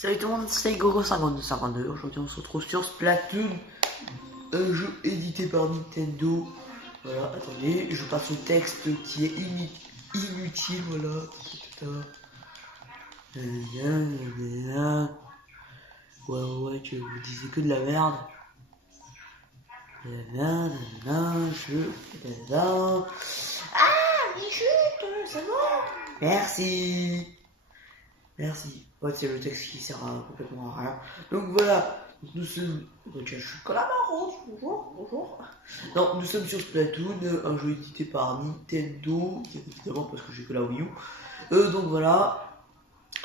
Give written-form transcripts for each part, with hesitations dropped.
Salut tout le monde, c'est Gogo5252. Aujourd'hui on se retrouve sur Splatoon, un jeu édité par Nintendo. Voilà, attendez, je passe au texte qui est inutile, voilà. Ouais, que vous disiez que de la merde. Ah, mais chut, c'est bon. Merci. Ouais, c'est le texte qui sert à complètement à rien. Donc voilà. Nous sommes. Ok, je suis Calamar Rose. Bonjour. Non, nous sommes sur Splatoon, un jeu édité par Nintendo, bien évidemment parce que j'ai que la Wii U. Donc voilà.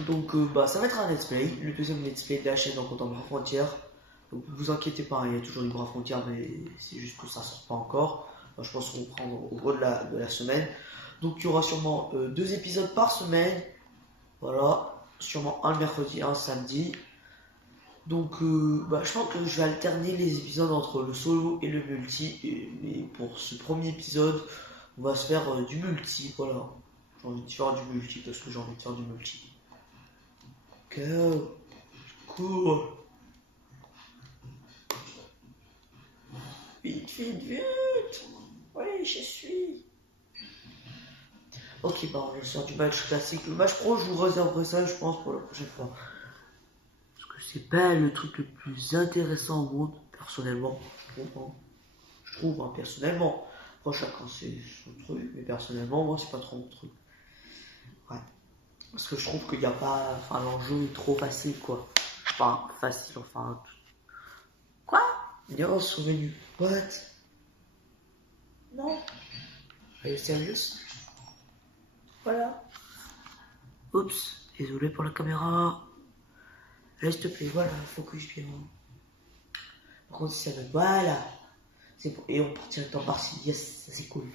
Donc ça va être un let's play, le deuxième let's play de la chaîne en comptant Bras Frontière. Donc vous inquiétez pas, il y a toujours du Bras Frontière, mais c'est juste que ça sort pas encore. Je pense qu'on va prendre au gros de la semaine. Donc il y aura sûrement 2 épisodes par semaine. Voilà. Sûrement un le mercredi, un samedi. Donc je pense que je vais alterner les épisodes entre le solo et le multi. Mais pour ce premier épisode, on va se faire du multi. Voilà. J'ai envie de faire du multi parce que j'ai envie de faire du multi. Go. Cool. Vite. Oui, je suis. Ok, on va faire du match classique. Le match pro, je vous réserverai ça, je pense, pour la prochaine fois. Parce que c'est pas le truc le plus intéressant au monde, personnellement. Je trouve, personnellement. Après, chacun c'est son truc, mais personnellement, moi, c'est pas trop mon truc. Ouais. Parce que je trouve qu'il n'y a pas. Enfin, l'enjeu est trop facile, quoi. Enfin, facile, enfin. Quoi? Bien, survenu. What? Non. Are you serious? Voilà. Oups, désolé pour la caméra. Là, s'il te plaît, voilà, focus bien. Par contre, si ça va, voilà. C'est bon. Et on partira temps par-ci. Yes, ça c'est cool.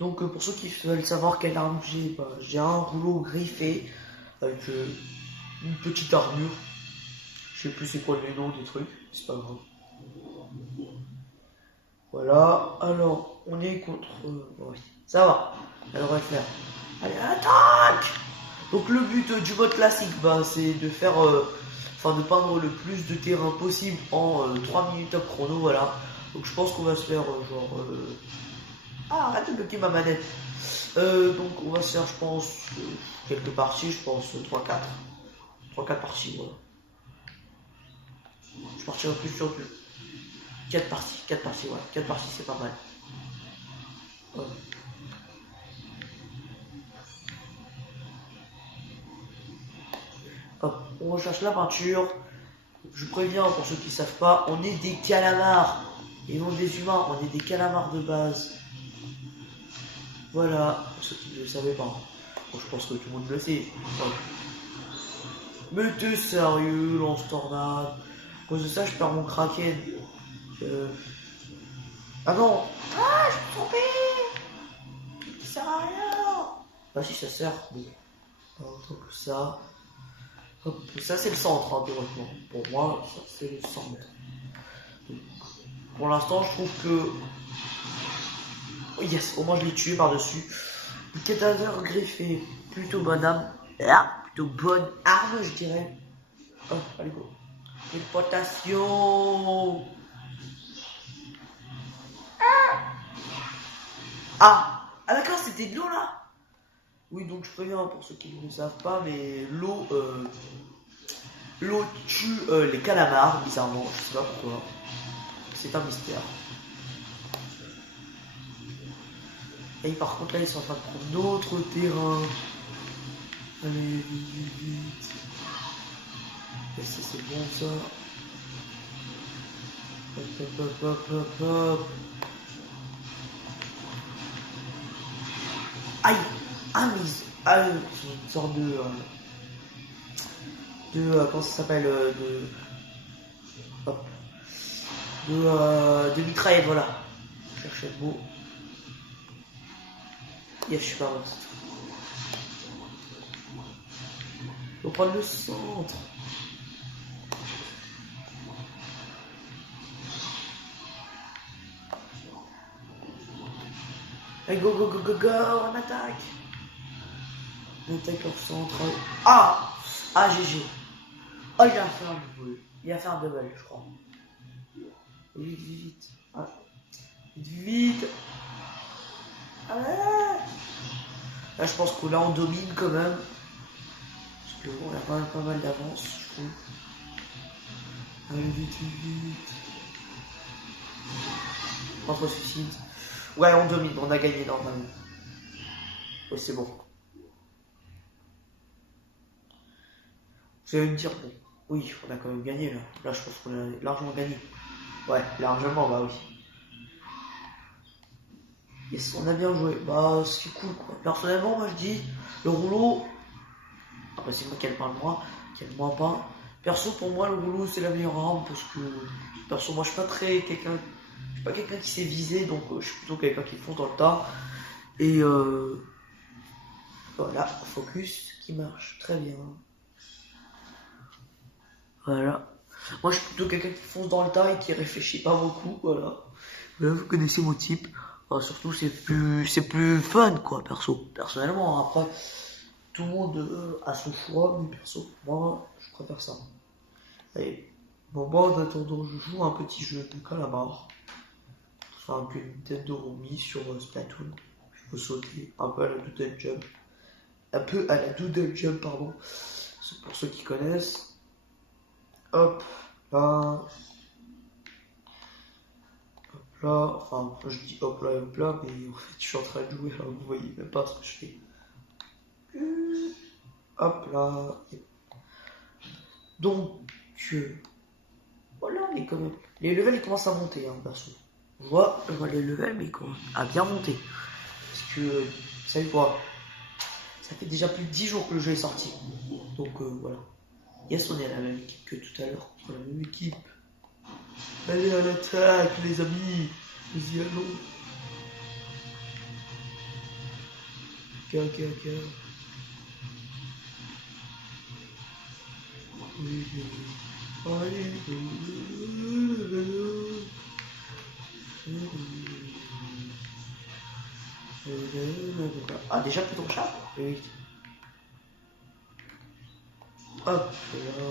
Donc, pour ceux qui veulent savoir quelle arme j'ai un rouleau griffé avec une petite armure. Je sais plus c'est quoi les noms des trucs, c'est pas grave. Voilà, alors, on est contre... oui, ça va, elle devrait le faire. Allez, attaque! Donc le but du mode classique, c'est de faire... de peindre le plus de terrain possible en 3 minutes top chrono, voilà. Donc je pense qu'on va se faire Ah, arrête de bloquer ma manette. Donc on va se faire, je pense, quelques parties, je pense 3-4. 3-4 parties, voilà. Je partirai plus sur 4 parties, ouais. 4 parties, c'est pas mal. Ouais. Hop, on recherche la peinture. Je préviens pour ceux qui savent pas, on est des calamars. Et non des humains, on est des calamars de base. Voilà, pour ceux qui ne le savaient pas. Bon, je pense que tout le monde le sait. Ouais. Mais t'es sérieux, lance-tornade. À cause de ça, je perds mon kraken. Ah non! Ah, je suis trompé! Ça sert à rien! Bah si ça sert, bon. Autant que ça. Hop, ça c'est le centre, hein, théoriquement. Pour moi, ça c'est le centre. Donc, pour l'instant, je trouve que... Oh, yes, au moins je l'ai tué par-dessus. Le catadeur griffé, plutôt bonne âme. Ah, plutôt bonne arme, je dirais. Oh, allez go. Téléportation. Ah, d'accord, c'était de l'eau là. Oui, donc je préviens pour ceux qui ne le savent pas, mais l'eau tue les calamars, bizarrement, je sais pas pourquoi. C'est un mystère. Et par contre là, ils sont en train de prendre d'autres terrains. Allez, vite. Et ça, c'est bon ça. Hop. Aïe! Ah, mais c'est une sorte comment ça s'appelle? De mitraillette, voilà. Je cherchais le mot. Yes, je suis pas bon. Faut prendre le centre. Allez, go, on attaque. On attaque leur centre. Ah, Ah, GG. Oh, il a fait un double. Il a fait un double, je crois. Vite, vite, vite. Ah. Vite, vite. Allez. Là, je pense que là, on domine quand même. Parce qu'on a quand même pas mal d'avance, je trouve. Allez, vite, vite, vite. Entre suicide. Ouais, on domine, on a gagné normalement. Ouais, c'est bon. Vous allez me dire, bon, oui, on a quand même gagné là. Là, je pense qu'on a largement gagné. Ouais, largement, bah oui. Yes, on a bien joué. Bah, c'est cool quoi. Personnellement, moi je dis, le rouleau. Après, c'est moi qui parle moi, qui aime moins pas. Perso, pour moi, le rouleau c'est la meilleure arme parce que. Perso, moi je suis pas très quelqu'un. Je suis pas quelqu'un qui sait viser, donc je suis plutôt quelqu'un qui fonce dans le tas. Et voilà, focus qui marche très bien. Voilà. Moi, je suis plutôt quelqu'un qui fonce dans le tas et qui réfléchit pas beaucoup, voilà. Là, vous connaissez mon type. Enfin, surtout, c'est plus fun, quoi, perso. Personnellement, après, tout le monde a son choix, mais perso, moi, je préfère ça. Allez, bon, moi, en attendant, je joue un petit jeu de calamar. Enfin, que Nintendo ont mis sur Splatoon. Il faut sauter un peu à la Doodle Jump. Un peu à la Doodle Jump, pardon. C'est pour ceux qui connaissent. Hop, là. Là, enfin, je dis hop là, mais en fait, je suis en train de jouer, là, vous voyez même pas ce que je fais. Hop là. Donc, voilà, mais quand même. Les levels, ils commencent à monter, hein, perso. On voit les levels, mais ils commencent à bien monter. Parce que, vous savez quoi? Ça fait déjà plus de 10 jours que le jeu est sorti. Donc, voilà. Yes, on est à la même équipe que tout à l'heure. On est la même équipe. Allez à l'attaque, les amis. Nous y allons. Ok. Ah, déjà plus de chat. Oui. Hop là.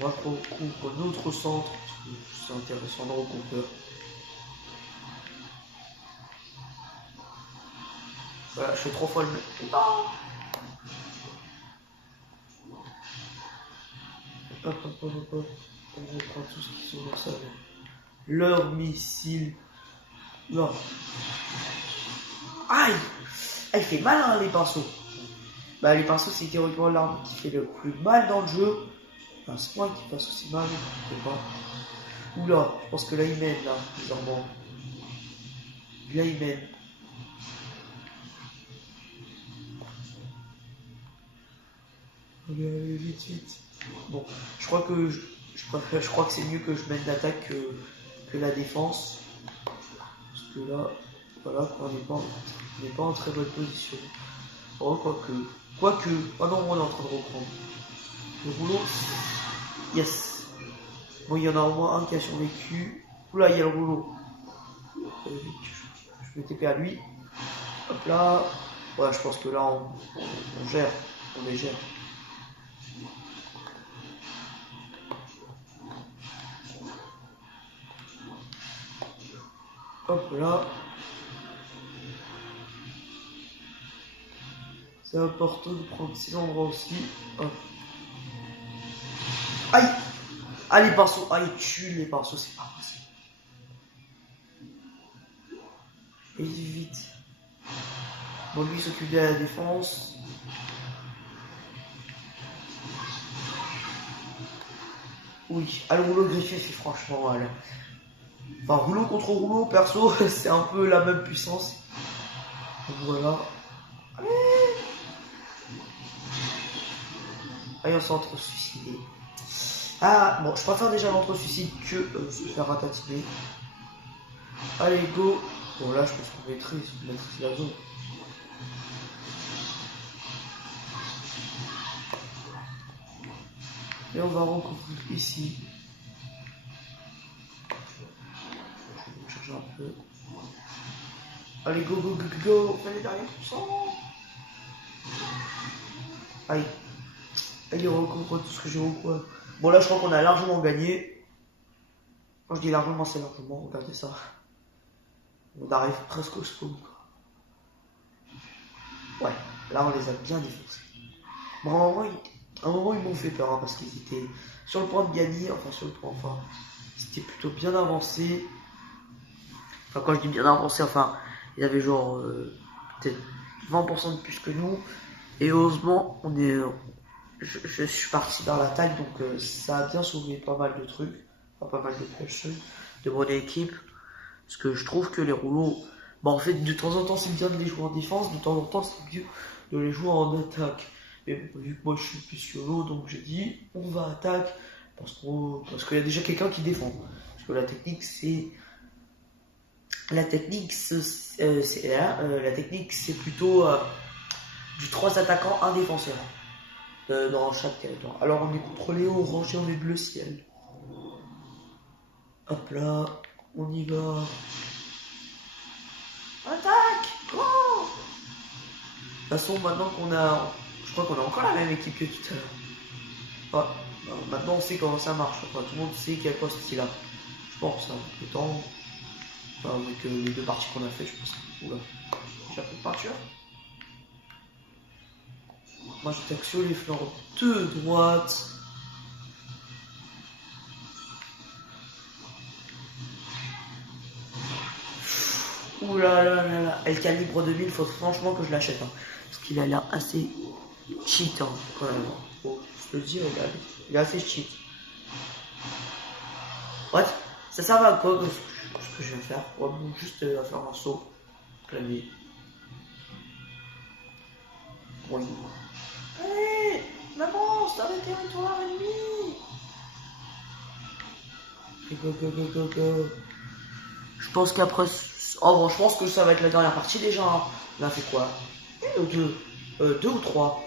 On va couvrir notre centre. C'est intéressant de recouvrir. Voilà, je fais 3 fois le même. Non. Hop. On reprend tout ce qui sont dans ça. Leur missile. Non. Aïe. Elle fait mal, hein, les pinceaux. Bah, les pinceaux, c'est théoriquement l'arme qui fait le plus mal dans le jeu. Enfin, c'est moi qui passe aussi mal, je sais pas. Oula, je pense que là il mène, là, bizarrement. Là il mène. Allez, vite. Bon, je crois que je crois que c'est mieux que je mène l'attaque que la défense. Parce que là, voilà, on n'est pas en très bonne position. Oh, quoique. Oh non, on est en train de reprendre. Le rouleau. Yes. Bon, il y en a au moins un qui a survécu. Oula, il y a le rouleau. Je vais TP à lui. Hop là. Ouais, je pense que là, on gère. On les gère. Hop là. C'est important de prendre ces endroits aussi. Hop. Aïe. Ah, les pinceaux. Ah, ils tuent les pinceaux, c'est pas possible. Et vite. Bon, lui, il s'occupe de la défense. Oui. Ah, le rouleau greffé, c'est franchement mal. Enfin, rouleau contre rouleau, perso, c'est un peu la même puissance. Donc voilà. Allez, on s'est entre-suicidé. Ah, bon, je préfère déjà l'entre-suicide que se faire ratatiner. Allez, go. Bon, là, je pense qu'on maîtrise la zone. Et on va recouvrir ici. Je vais changer un peu. Allez, go. Fais les derniers pourcents. Aïe. Aïe, recouvre tout ce que j'ai au coin. Bon, là, je crois qu'on a largement gagné. Quand je dis largement, c'est largement. Regardez ça. On arrive presque au spawn, quoi. Ouais, là, on les a bien défoncés. Bon, à un moment, ils m'ont fait peur, hein, parce qu'ils étaient sur le point de gagner. Enfin, sur le point, enfin. C'était plutôt bien avancé. Enfin, quand je dis bien avancé, enfin, ils avaient genre peut-être 20% de plus que nous. Et heureusement, je suis parti vers l'attaque, donc ça a bien sauvé pas mal de trucs, enfin, pas mal de personnes de mon équipe. Parce que je trouve que les rouleaux, bah en fait, de temps en temps, c'est bien de les jouer en défense, de temps en temps, c'est mieux de les jouer en attaque. Mais bon, vu que moi je suis plus solo, donc j'ai dit, on va attaque, parce qu'il y a déjà quelqu'un qui défend. Parce que la technique, c'est la technique, c'est plutôt du 3 attaquants, un défenseur dans chaque territoire. Alors on est contre les orange et on est bleu ciel. Hop là, on y va. Attaque! Go! De toute façon, maintenant qu'on a. Je crois qu'on a encore la même équipe que tout à l'heure. Ah, maintenant on sait comment ça marche. Enfin, tout le monde sait qu'il y a quoi ce style-là. Je pense, hein, le temps. Enfin, avec les deux parties qu'on a fait, je pense. Oula, j'ai un peu de peinture. Moi j'attaque sur les flancs de droite. Ouh là là là là. Et le calibre 2000, faut franchement que je l'achète. Hein, parce qu'il a l'air assez cheat hein, quand même. Faut se le dire, il est assez cheat. Bref, ça sert à quoi ce que je viens de faire? Ouais, bon, juste à faire un saut. Clavier. Oui. Allez, maman, c'est dans le territoire ennemi. Go, go, go, go, go. Je pense qu'après. Oh bon, je pense que ça va être la dernière partie déjà. Hein. On a fait quoi? Une ou deux? Deux ou trois?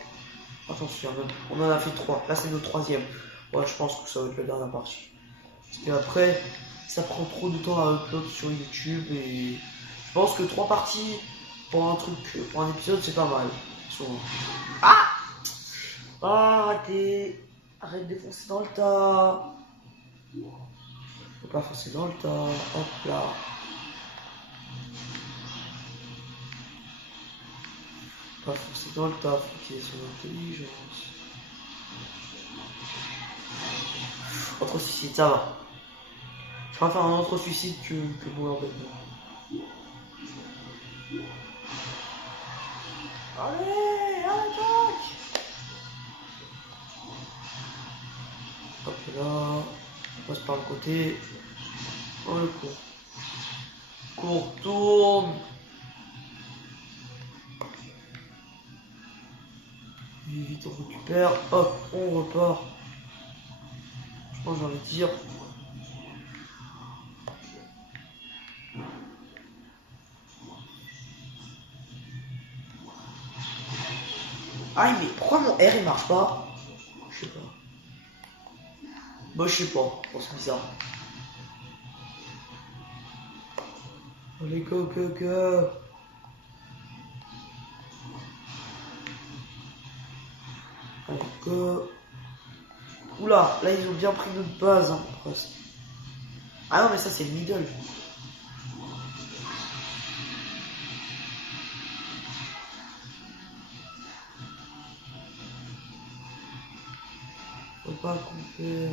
Attention, on en a fait trois. Là, c'est notre troisième. Ouais, je pense que ça va être la dernière partie. Parce qu'après, ça prend trop de temps à upload sur YouTube et je pense que trois parties pour un truc, pour un épisode, c'est pas mal. Souvent. Ah! Arrêtez! Arrête de foncer dans le tas! Faut pas foncer dans le tas. Hop là. Faut pas foncer dans le tas, faut qu'il ait son intelligence. Autre suicide, ça va. Je préfère un autre suicide que mourir bêtement. Allez, attaque! Hop là, on passe par le côté. Oh le cours. Cours tourne. Vite on récupère. Hop, on repart. Je pense que j'ai envie de dire. Ah mais pourquoi mon R il marche pas? Je sais pas. Moi je sais pas, c'est bizarre. Allez go go go. Allez go. Oula, là ils ont bien pris notre base hein, presque. Ah non mais ça c'est le middle. Faut pas couper.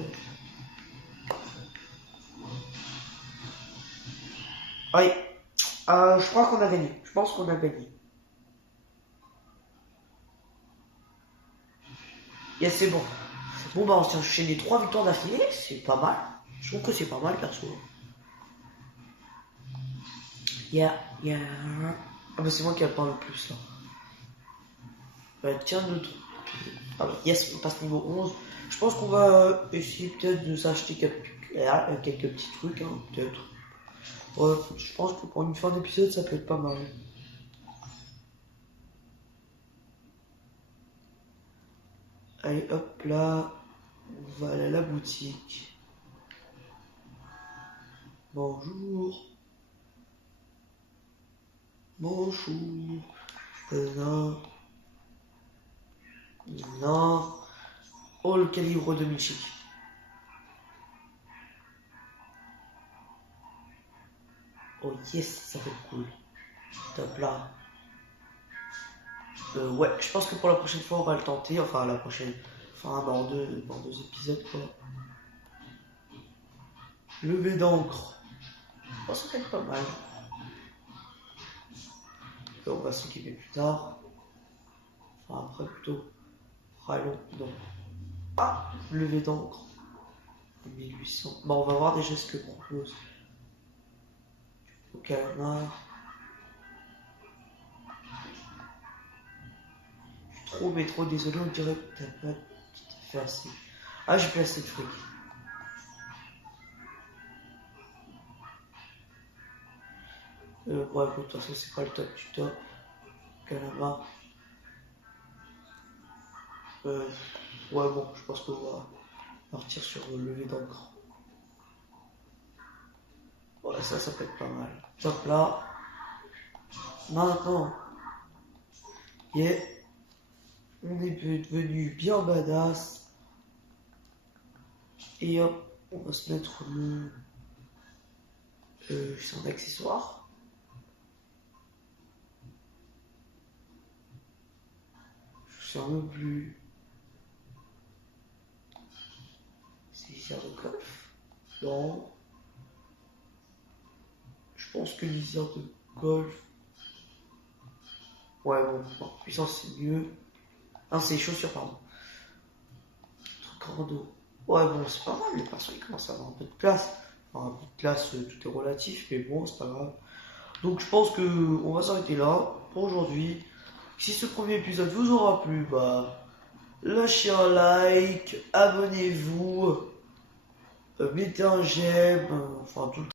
Allez. Je crois qu'on a gagné. Je pense qu'on a gagné. Yes, c'est bon. Bon, bah, on s'est enchaîné 3 victoires d'affilée. C'est pas mal. Je trouve que c'est pas mal, perso. Yeah. Ah, bah, c'est moi qui parle le plus, là. Tiens, notre. Ah, bah, yes, on passe niveau 11. Je pense qu'on va essayer peut-être de s'acheter quelques petits trucs, hein, peut-être. Ouais, je pense que pour une fin d'épisode, ça peut être pas mal. Allez, hop là. On va aller à la boutique. Bonjour. Bonjour. Non. Oh, le calibre de Michik. Oh yes, ça fait cool. Top là. Ouais, je pense que pour la prochaine fois, on va le tenter. Enfin, la prochaine. Enfin, dans deux épisodes, quoi. Levé d'encre. Je pense que ça va être pas mal. Et on va s'occuper plus tard. Enfin, après, plutôt. Allons, donc. Ah, levé d'encre. 1800. Bon, on va voir déjà ce que propose. Au calamar. Je suis trop, mais trop désolé, on dirait que t'as pas tout à fait assez. Ah, j'ai plus assez de fric. Ouais, de toute façon, c'est pas le top du top. Calamar. Ouais, bon, je pense qu'on va partir sur le lever d'encre. Ouais, ça peut être pas mal. Top là. Maintenant, yeah. On est devenu bien badass. Et hop, on va se mettre le. C'est un accessoire. Je sais un peu plus. C'est lisière de golf. Non. Je pense que lisière de golf. Ouais, bon, puissance c'est mieux. Non, c'est chaussures, pardon. Truc rando. Ouais, bon, c'est pas mal, les personnes ils commencent à avoir un peu de classe. Enfin, un peu de classe, tout est relatif, mais bon, c'est pas grave. Donc, je pense que on va s'arrêter là pour aujourd'hui. Si ce premier épisode vous aura plu, bah, lâchez un like, abonnez-vous, mettez un j'aime, enfin, tout le